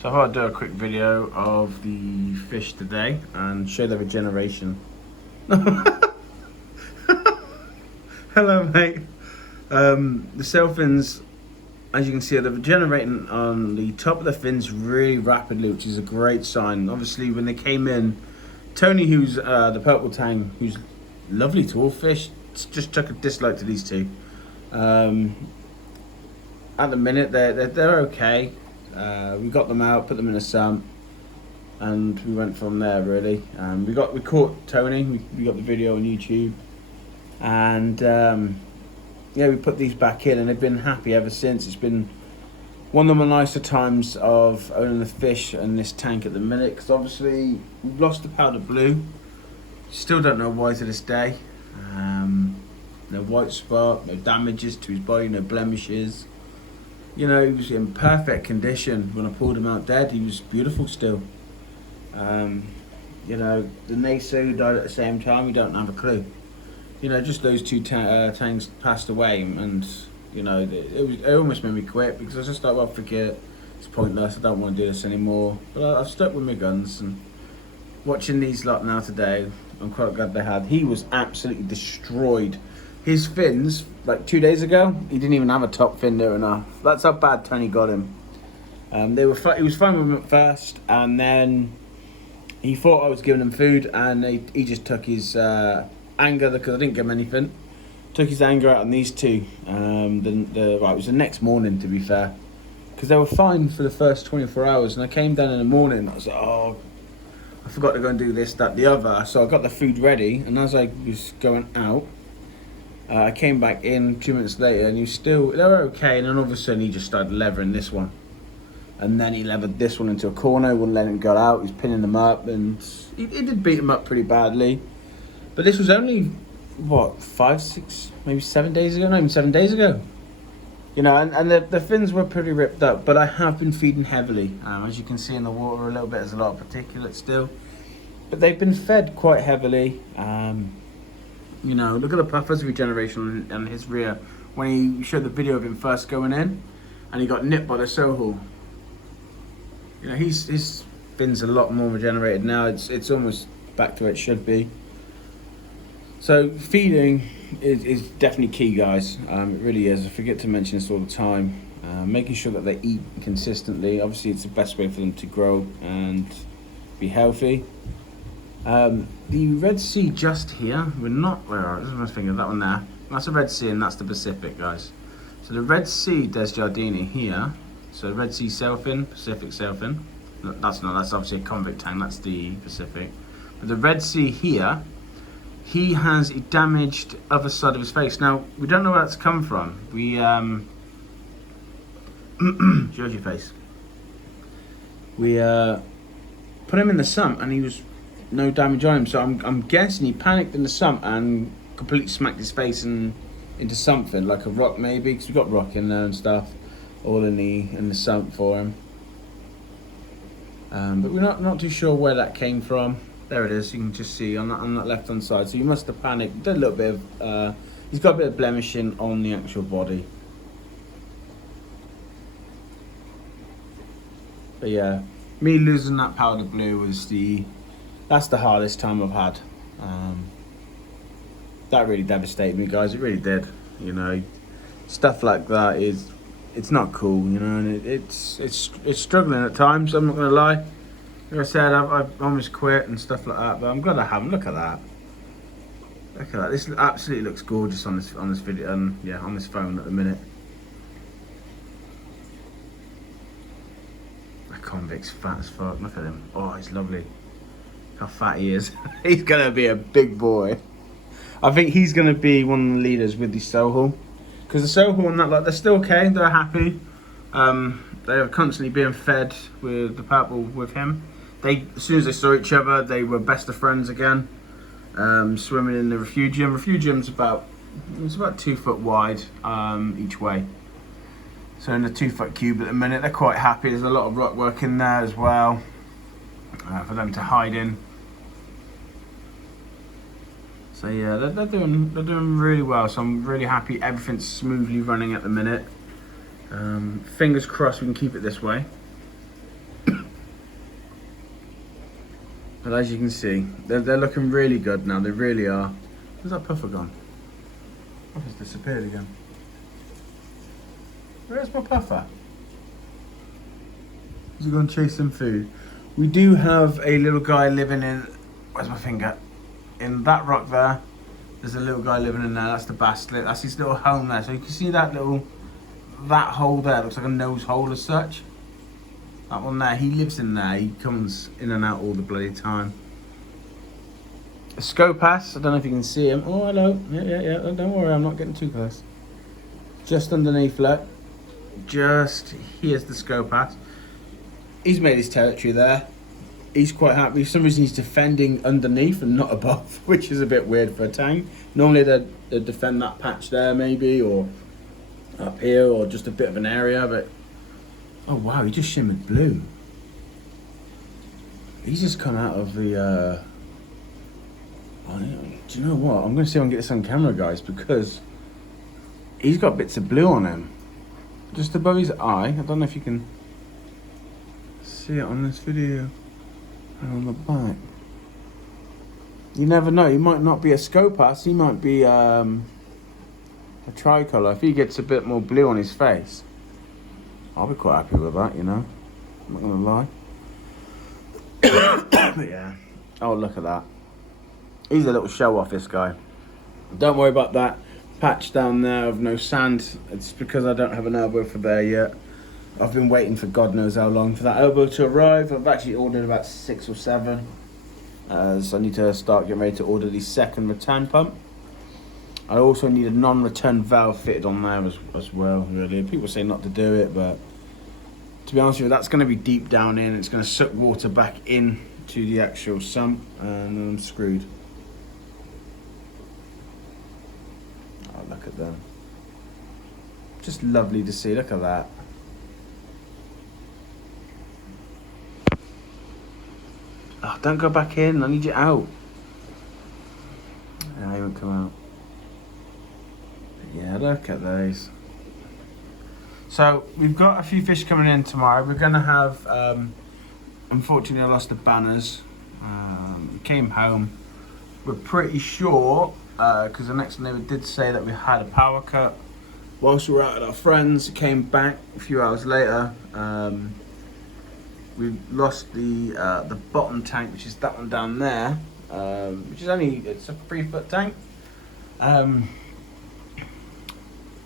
So I thought I'd do a quick video of the fish today and show their regeneration. Hello mate. The sail fins, as you can see, they're regenerating on the top of the fins really rapidly, which is a great sign. Obviously when they came in, Tony, who's the purple tang, who's lovely to all fish, just took a dislike to these two. At the minute they're okay. We got them out, put them in a sump, and we went from there really. We caught Tony. We got the video on YouTube, and yeah, we put these back in, and they've been happy ever since. It's been one of the nicer times of owning the fish in this tank at the minute, because obviously we've lost the powder blue. Still don't know why to this day. No white spot, no damages to his body, no blemishes. You know, he was in perfect condition when I pulled him out dead. He was beautiful still. You know, the Naso died at the same time. We don't have a clue. You know, just those two tangs passed away, and you know, it almost made me quit, because I was just like, well, forget, it's pointless. I don't want to do this anymore. But I've stuck with my guns, and watching these lot now today, I'm quite glad they had. He was absolutely destroyed. His fins, like 2 days ago, he didn't even have a top fin near enough. That's how bad Tony got him. He was fine with him at first, and then he thought I was giving him food, and he just took his anger, because I didn't give him anything. Took his anger out on these two. It was the next morning, to be fair, because they were fine for the first 24 hours, and I came down in the morning. I was like, oh, I forgot to go and do this, that, the other. So I got the food ready, and as I was going out, I came back in 2 minutes later, and they were okay, and then all of a sudden he just started levering this one. And then he levered this one into a corner, wouldn't let him go out, he was pinning them up, and he did beat them up pretty badly. But this was only, what, 5, 6, maybe 7 days ago? Not even 7 days ago. You know, and the fins were pretty ripped up, but I have been feeding heavily. As you can see in the water a little bit, there's a lot of particulate still. But they've been fed quite heavily. You know, look at the puffer's regeneration on his rear. When he showed the video of him first going in, and he got nipped by the sohul. You know, his fin's a lot more regenerated now. It's almost back to where it should be. So feeding is definitely key, guys. It really is. I forget to mention this all the time. Making sure that they eat consistently. Obviously, it's the best way for them to grow and be healthy. The Red Sea just here, where is my finger? That one there. That's the Red Sea, and that's the Pacific, guys. So the Red Sea Desjardins here. So Red Sea sailfin, Pacific sailfin. That's obviously a convict tang, that's the Pacific. But the Red Sea here, he has a damaged other side of his face. Now, we don't know where that's come from. We, shows your face. We put him in the sump, and he was no damage on him, so I'm guessing he panicked in the sump and completely smacked his face into something like a rock, maybe, because we got rock in there and stuff, all in the sump for him. But we're not too sure where that came from. There it is. You can just see on that left hand side. So he must have panicked. Did a little bit of he's got a bit of blemishing on the actual body. But yeah, me losing that powder blue was that's the hardest time I've had. That really devastated me, guys. It really did. You know, stuff like that it's not cool. You know, and it's struggling at times. I'm not gonna lie. Like I said, I've almost quit and stuff like that. But I'm glad I haven't. Look at that. Look at that. This absolutely looks gorgeous on this video. Yeah, on this phone at the minute. That convict's fat as fuck. Look at him. Oh, he's lovely. How fat he is. He's gonna be a big boy. I think he's gonna be one of the leaders with the sohul, because the sohul and that, like, they're still okay. They're happy. They are constantly being fed with the purple with him. As soon as they saw each other, they were best of friends again. Swimming in the refugium. Refugium's about 2 foot wide each way. So in the 2 foot cube at the minute, they're quite happy. There's a lot of rock work in there as well for them to hide in. So yeah, they're doing really well. So I'm really happy. Everything's smoothly running at the minute. Fingers crossed we can keep it this way. But as you can see, they're looking really good now. They really are. Where's that puffer gone? Puffer's disappeared again. Where's my puffer? Is he going to chase some food? We do have a little guy living in... Where's my finger? In that rock there. There's a little guy living in there. That's the basilisk. That's his little home there. So you can see that little... That hole there looks like a nose hole as such. That one there, he lives in there. He comes in and out all the bloody time. A Scopas, I don't know if you can see him. Oh, hello. Yeah. Don't worry, I'm not getting too close. Just underneath, look. Just, here's the Scopas. He's made his territory there. He's quite happy. For some reason, he's defending underneath and not above, which is a bit weird for a tang. Normally, they'd defend that patch there, maybe, or up here, or just a bit of an area, but... Oh, wow, he just shimmered blue. He's just come out of the... Oh, do you know what? I'm going to see if I can get this on camera, guys, because he's got bits of blue on him. Just above his eye. I don't know if you can see it on this video. And on the back. You never know. He might not be a Scopas. He might be a tricolour. If he gets a bit more blue on his face, I'll be quite happy with that, you know. I'm not going to lie. But yeah. Oh, look at that. He's a little show off, this guy. Don't worry about that patch down there of no sand. It's because I don't have an elbow for there yet. I've been waiting for God knows how long for that elbow to arrive. I've actually ordered about 6 or 7. So I need to start getting ready to order the second return pump. I also need a non-return valve fitted on there as well, really. People say not to do it, but to be honest with you, that's going to be deep down in. It's going to suck water back in to the actual sump, and I'm screwed. Oh, look at them. Just lovely to see. Look at that. Oh, don't go back in. I need you out. Yeah, he won't come out. Yeah, look at those. So we've got a few fish coming in tomorrow. We're going to have, unfortunately I lost the banners. Came home. We're pretty sure, because the next neighbour did say that we had a power cut. Whilst we were out at our friends, came back a few hours later. We lost the bottom tank, which is that one down there, which is it's a 3-foot tank.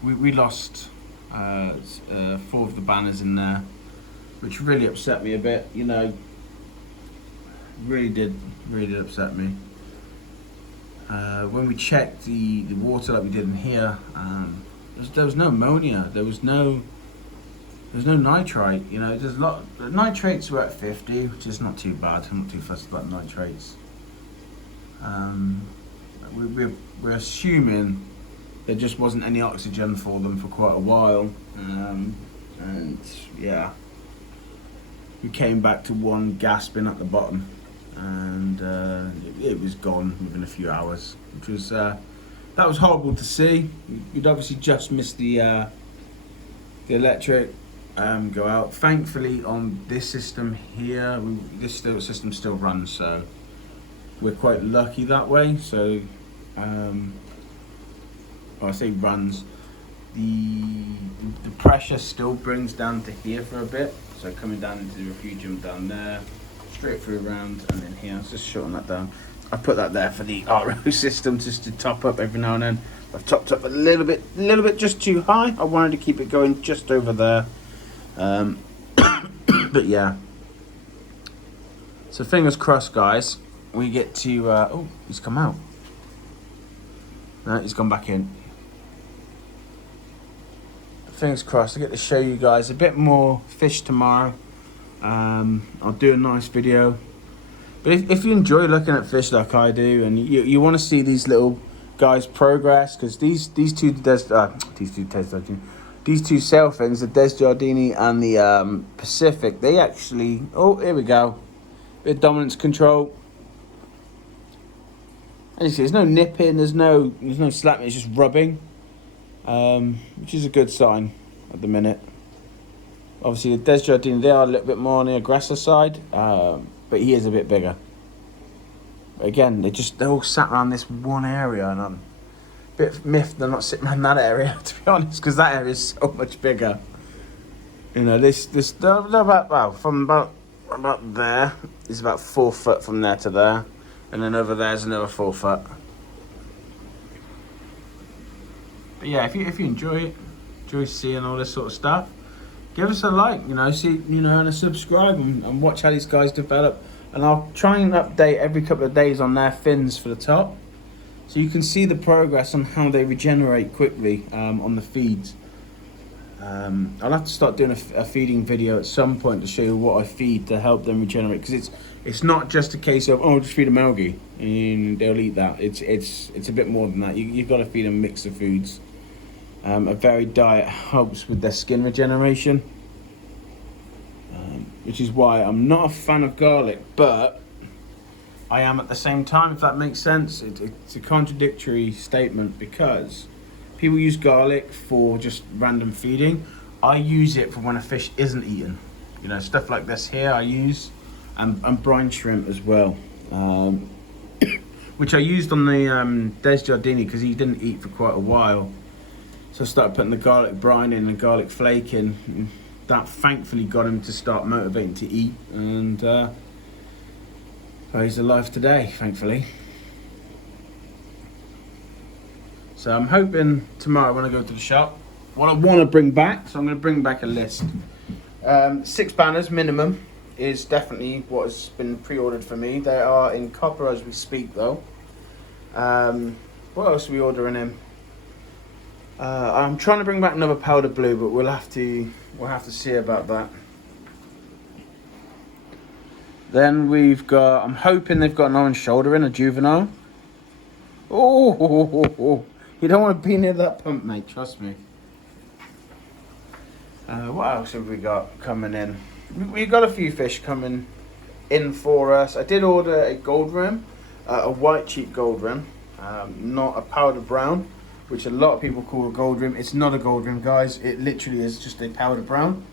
We lost 4 of the banners in there, which really upset me a bit, you know. Really did upset me. When we checked the water like we did in here, there was no ammonia, there was no nitrite, you know. There's a lot. The nitrates were at 50, which is not too bad. I'm not too fussed about nitrates. We're assuming there just wasn't any oxygen for them for quite a while, and yeah, we came back to one gasping at the bottom, and it was gone within a few hours, which was that was horrible to see. You'd obviously just missed the electric go out. Thankfully, on this system here, this system still runs, so we're quite lucky that way. So. Well, I say runs, the pressure still brings down to here for a bit, so coming down into the refugium down there, straight through around, and then here. Let's just shorten that down. I put that there for the RO system, just to top up every now and then. I've topped up a little bit just too high. I wanted to keep it going just over there, but yeah. So fingers crossed, guys, we get to oh, he's come out. No, he's gone back in. Fingers crossed, I get to show you guys a bit more fish tomorrow. I'll do a nice video. But if you enjoy looking at fish like I do, and you want to see these little guys progress, because these two sailfins, the Desjardini and the Pacific, they actually, oh, here we go, bit of dominance control. As you see, there's no nipping, there's no slapping, it's just rubbing, which is a good sign at the minute. Obviously, the Desjardins, they are a little bit more on the aggressor side, but he is a bit bigger. Again, they're all sat around this one area, and I'm a bit miffed they're not sitting around that area, to be honest, because that area is so much bigger. You know, they're about, well, from about there is about 4 foot from there to there, and then over there's another 4 foot. But yeah, if you enjoy seeing all this sort of stuff, give us a like, and a subscribe, and watch how these guys develop. And I'll try and update every couple of days on their fins for the top, so you can see the progress on how they regenerate quickly on the feeds. I'll have to start doing a feeding video at some point to show you what I feed to help them regenerate, because it's not just a case of, oh, just feed them algae and they'll eat that. It's a bit more than that. You've got to feed them a mix of foods. A varied diet helps with their skin regeneration, which is why I'm not a fan of garlic, but I am at the same time, if that makes sense. It's a contradictory statement, because people use garlic for just random feeding. I use it for when a fish isn't eaten. You know, stuff like this here I use, and brine shrimp as well, which I used on the Des Jardini because he didn't eat for quite a while. So I started putting the garlic brine in and garlic flake in. That thankfully got him to start motivating to eat, and he's alive today, thankfully. So I'm hoping tomorrow when I go to the shop, what I want to bring back, so I'm going to bring back a list. 6 banners minimum is definitely what has been pre-ordered for me. They are in copper as we speak, though. What else are we ordering in? I'm trying to bring back another powder blue, but we'll have to see about that. Then I'm hoping they've got an orange shoulder in, a juvenile. Oh, you don't want to be near that pump, mate, trust me. What else have we got coming in? We've got a few fish coming in for us. I did order a gold rim, a white cheek gold rim, not a powder brown, which a lot of people call a gold rim. It's not a gold rim, guys. It literally is just a powder brown.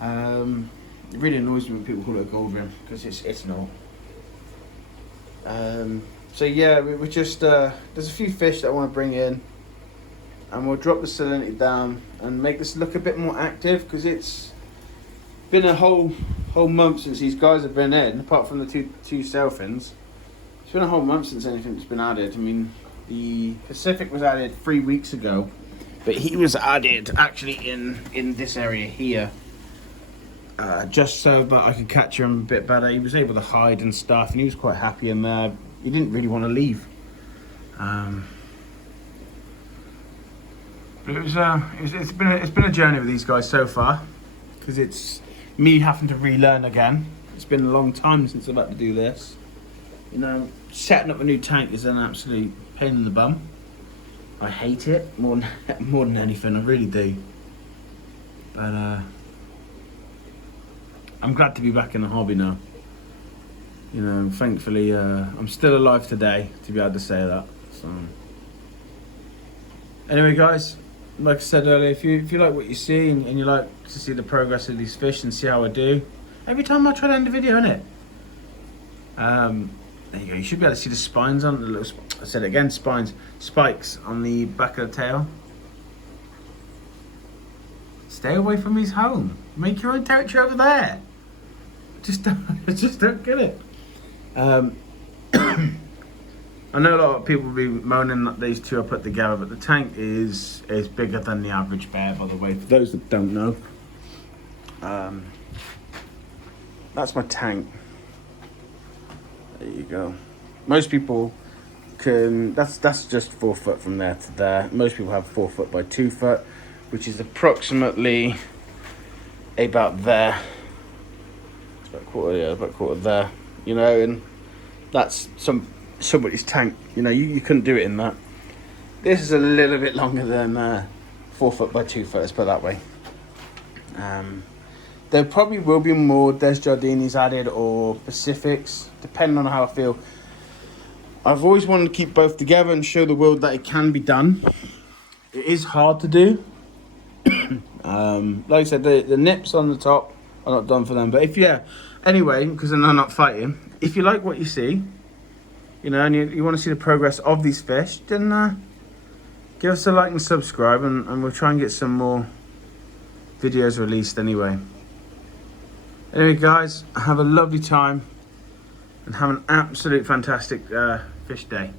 It really annoys me when people call it a gold rim, because it's not. So yeah, we just there's a few fish that I want to bring in, and we'll drop the salinity down and make this look a bit more active, because it's been a whole month since these guys have been in, apart from the two sailfins. It's been a whole month since anything's been added. I mean, the Pacific was added 3 weeks ago, but he was added actually in this area here, just so that I could catch him a bit better. He was able to hide and stuff, and he was quite happy in there. He didn't really want to leave. But it's been a journey with these guys so far, because it's me having to relearn again. It's been a long time since I've had to do this. You know, setting up a new tank is an absolute pain in the bum. I hate it more than anything. I really do. But I'm glad to be back in the hobby now. You know, thankfully, I'm still alive today to be able to say that. So, anyway, guys, like I said earlier, if you like what you see and you like to see the progress of these fish and see how I do, every time I try to end a video, innit? There you go. You should be able to see the spines on the little. I said it again, spikes on the back of the tail. Stay away from his home. Make your own territory over there. Just don't get it. I know a lot of people will be moaning that these two are put together, but the tank is bigger than the average bear, by the way, for those that don't know. That's my tank. There you go. Most people can, that's just 4 foot from there to there. Most people have 4 foot by 2 foot, which is approximately about there. It's about a quarter there. You know, and that's somebody's tank. You know, you couldn't do it in that. This is a little bit longer than 4 foot by 2 foot, let's put it that way. There probably will be more Des Jardinis added, or Pacifics, depending on how I feel. I've always wanted to keep both together and show the world that it can be done. It is hard to do. Like I said, the nips on the top are not done for them. But anyway, because they're not fighting, if you like what you see, you know, and you want to see the progress of these fish, then give us a like and subscribe, and we'll try and get some more videos released anyway. Anyway, guys, have a lovely time and have an absolute fantastic fish day.